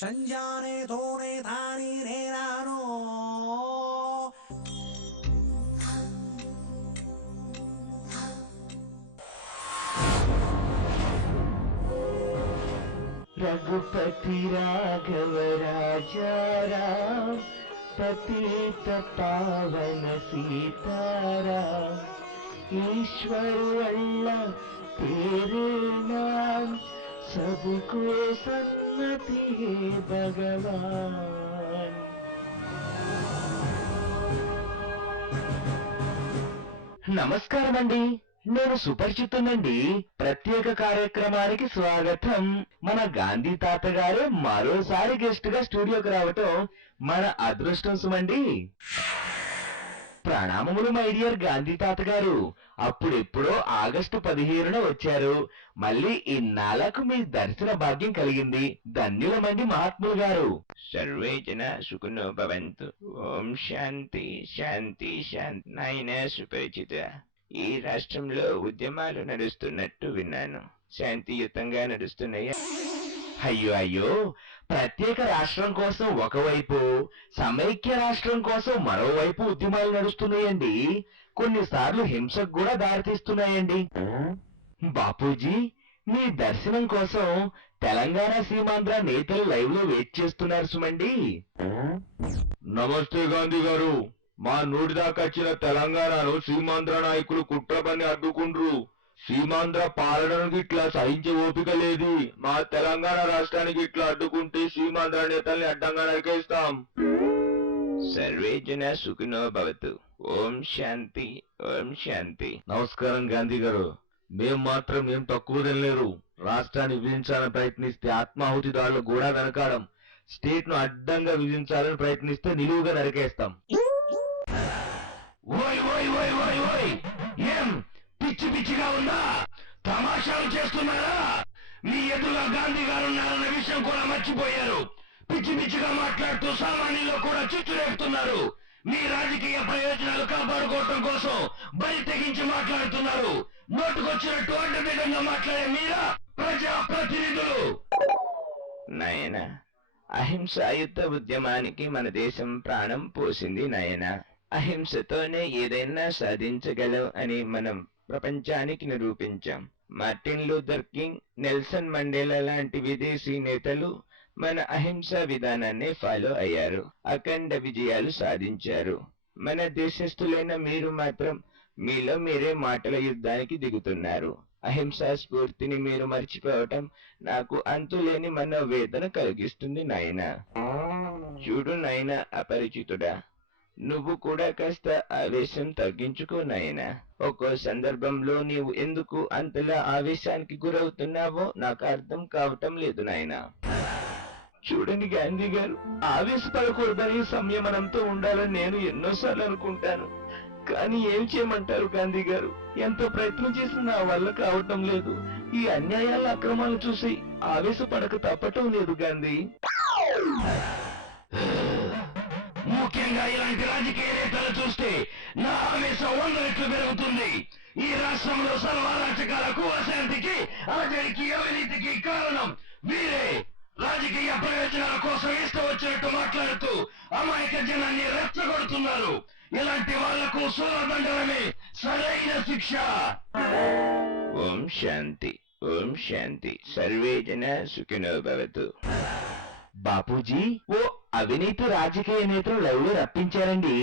సంజానే తోనే తాని నేనాను रघुपति राघव राजा राम पतित पावन सीताराम ईश्वर अल्लाह तेरे नाम सबको सन्मति है भगवान। నమస్కారం అండి, నేను సుపరిచితునండి. ప్రత్యేక కార్యక్రమానికి స్వాగతం. మన గాంధీ తాత గారు మరోసారి గెస్ట్ గా స్టూడియోకి రావటం మన అదృష్టం సుమండి. ప్రణామములు మై డియర్ గాంధీ తాత గారు. అప్పుడెప్పుడో ఆగస్టు 15న వచ్చారు. మళ్ళీ ఇన్నాళ్లకు మీ దర్శన భాగ్యం కలిగింది. ధన్యులమండి మహాత్ములు గారు. సర్వే జన సుఖినో భవంతు. ఓం శాంతి శాంతి శాంతి. నాయన సుపరిచిత, ఈ రాష్ట్రంలో ఉద్యమాలు నడుస్తున్నట్టు విన్నాను. శాంతియుతంగా నడుస్తున్నాయా? అయ్యో అయ్యో, ప్రత్యేక రాష్ట్రం కోసం ఒకవైపు, సమైక్య రాష్ట్రం కోసం మరోవైపు ఉద్యమాలు నడుస్తున్నాయండి. కొన్నిసార్లు హింసకు కూడా దారితీస్తున్నాయండి. బాపూజీ, మీ దర్శనం కోసం తెలంగాణ సీమాంధ్ర నేతలు లైవ్ లో వెయిట్ చేస్తున్నారు సుమండి. నమస్తే గాంధీ గారు. మా నోటి దాకా వచ్చిన తెలంగాణను సీమాంధ్ర నాయకులు కుట్రపని అడ్డుకుండ్రు. సీమాంధ్ర పాలనకు ఇట్లా సహించే ఓపిక లేదు. మా తెలంగాణ రాష్ట్రానికి ఇట్లా అడ్డుకుంటే సీమాంధ్ర నేతల్ని అడ్డంగా నరికేస్తాం. సర్వే జన సుఖినో భవతు. ఓం శాంతి ఓం శాంతి. నమస్కారం గాంధీ గారు. మేం మాత్రం ఏం తక్కువ తినలేరు. రాష్ట్రాన్ని విభజించాలని ప్రయత్నిస్తే ఆత్మాహుతి దాడులు కూడా వెనకాడం. స్టేట్ ను అడ్డంగా విభజించాలని ప్రయత్నిస్తే నిలువుగా నరికేస్తాం. ఓయ్ ఓయ్ ఓయ్ ఓయ్ ఓయ్, ఏం పిచ్చి పిచ్చిగా ఉందా? తమాషాలు చేస్తున్నారా? మీ ఎదురుగా గాంధీ గారు ఉన్నారన్న విషయం కూడా మర్చిపోయారు. పిచ్చి పిచ్చిగా మాట్లాడుతూ సామాన్యుల్లో కూడా చిచ్చు రేపుతున్నారు. మీ రాజకీయ ప్రయోజనాలు కాపాడుకోవటం కోసం బరి తెగించి మాట్లాడుతున్నారు. నోటుకొచ్చినట్టు అడ్డదిడ్డంగా మాట్లాడే మీరా ప్రజా ప్రతినిధులు? నాయన, అహింసాయుత ఉద్యమానికి మన దేశం ప్రాణం పోసింది నాయన. అహింసతోనే ఏదైనా సాధించగలం అని మనం ప్రపంచానికి నిరూపించాం. Martin Luther King, Nelson Mandela లాంటి విదేశీ నేతలు మన అహింసా విధానాన్ని ఫాలో అయ్యారు. అఖండ విజయాలు సాధించారు. మన దేశస్థులైన మీరు మాత్రం మీలో మీరే మాటల యుద్ధానికి దిగుతున్నారు. అహింసా స్ఫూర్తిని మీరు మర్చిపోవటం నాకు అంతులేని మనోవేదన కలిగిస్తుంది నాయన. చూడు నాయన అపరిచితుడా, నువ్వు కూడా కాస్త ఆవేశం తగ్గించుకో నాయన. ఒక్కో సందర్భంలో నీవు ఎందుకు అంతలా ఆవేశానికి గురవుతున్నావో నాకు అర్థం కావటం లేదు నాయన. చూడండి గాంధీ గారు, ఆవేశపడకూడదని సంయమనంతో ఉండాలని నేను ఎన్నోసార్లు అనుకుంటాను. కానీ ఏం చేయమంటారు గాంధీ గారు? ఎంతో ప్రయత్నం చేసి నా వల్ల కావటం లేదు. ఈ అన్యాయాల అక్రమాలు చూసి ఆవేశపడక తప్పటం లేదు గాంధీ. ముఖ్యంగా ఇలాంటి రాజకీయ నేతలు చూస్తే నా ఆవేశం 100 రెట్లు పెరుగుతుంది. ఈ రాష్ట్రంలో సర్వారాచకాలకు, అశాంతికి, అలజడికి, అవినీతికి కారణం వీరే. రాజకీయ ప్రయోజనాల కోసం ఇష్టం వచ్చినట్టు మాట్లాడుతూ అమాయక జనాన్ని రెచ్చగొడుతున్నారు. ఇలాంటి వాళ్లకు సూరదండలమే సరైన శిక్ష. ఓం శాంతి ఓం శాంతి. సర్వే జన సుఖినో భవతు. బాపూజీ, ఓ అవినీతి రాజకీయ నేతలు లైవ్ లో రప్పించారండి.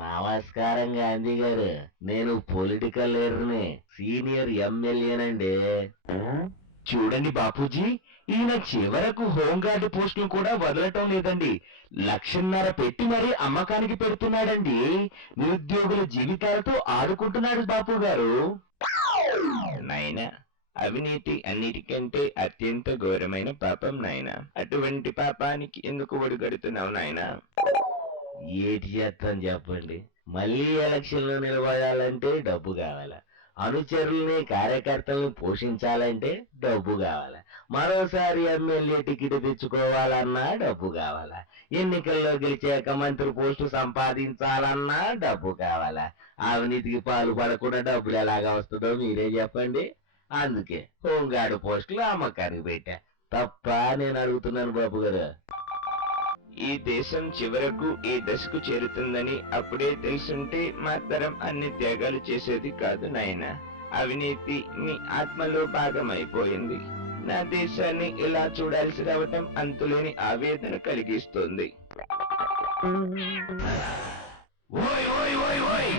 నమస్కారం గాంధీ గారు, నేను పొలిటికల్ లీడర్ని, సీనియర్ ఎమ్మెల్యేనండి. చూడండి బాపూజీ, ఈయన చివరకు హోంగార్డు పోస్టులు కూడా వదలటం లేదండి. 1,50,000 పెట్టి మరీ అమ్మకానికి పెడుతున్నాడండి. నిరుద్యోగుల జీవితాలతో ఆడుకుంటున్నాడు బాపు గారు. నాయన, అవినీతి అన్నిటికంటే అత్యంత ఘోరమైన పాపం నాయన. అటువంటి పాపానికి ఎందుకు ఒడిగడుతున్నావు నాయన? ఏటి చేస్తాం చెప్పండి. మళ్ళీ ఎలక్షన్ లో నిలబడాలంటే డబ్బు కావాలా, అనుచరుల్ని కార్యకర్తలను పోషించాలంటే డబ్బు కావాలా, మరోసారి ఎమ్మెల్యే టికెట్ తెచ్చుకోవాలన్నా డబ్బు కావాలా, ఎన్నికల్లో గెలిచాక మంత్రి పోస్టు సంపాదించాలన్నా డబ్బు కావాలా. అవినీతికి పాల్పడకుండా డబ్బులు ఎలాగా వస్తుందో మీరే చెప్పండి. అందుకే హోంగార్డు పోస్టులు అమ్మకానికి పెట్టా. తప్ప నేను అడుగుతున్నాను బాబు గారు. ఈ దేశం చివరకు ఈ దశకు చేరుతుందని అప్పుడే తెలుసుంటే మా తరం అన్ని త్యాగాలు చేసేది కాదు నాయనా. అవినీతి మీ ఆత్మలో భాగమైపోయింది. నా దేశాన్ని ఇలా చూడాల్సి రావటం అంతులేని ఆవేదన కలిగిస్తుంది. ఓయ్ ఓయ్ ఓయ్ ఓయ్,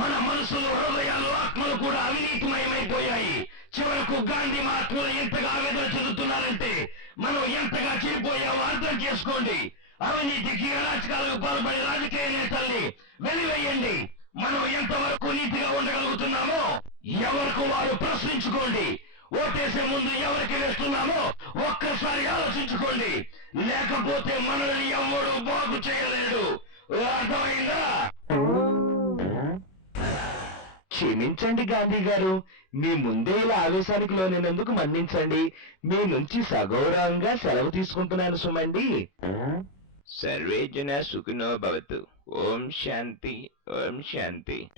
మన మనసులు, హృదయాలు, ఆత్మలు కూడా అవినీతిమయమైపోయాయి. చివరకు గాంధీ మహాత్ములు ఎంతగా ఆవేదన చెందుతున్నారంటే మనం ఎంతగా చెడిపోయామో అర్థం చేసుకోండి. అవినీతికి, అరాచకాలకు పాల్పడే రాజకీయ నేతల్ని వెలివేయండి. మనం ఎంతవరకు నీతిగా ఉండగలుగుతున్నామో ఎవరికి వారు ప్రశ్నించుకోండి. ఓటేసే ముందు ఎవరికి వేస్తున్నామో ఒక్కసారి ఆలోచించుకోండి. లేకపోతే మనల్ని ఎవరు బాగు చేయలేడు. అర్థమైందా? క్షమించండి గాంధీ గారు, మీ ముందే ఇలా ఆవేశానికి లోనైనందుకు మన్నించండి. మీ నుంచి సగౌరవంగా సెలవు తీసుకుంటున్నాను సుమండి. సర్వే జన సుఖినో భవతు. ఓం శాంతి, ఓం శాంతి.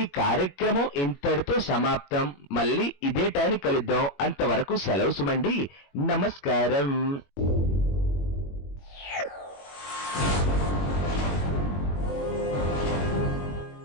ఈ కార్యక్రమం ఇంతటితో సమాప్తం. మళ్ళీ ఇదే టైం కలుద్దాం. అంతవరకు సెలవు సుమండి. నమస్కారం.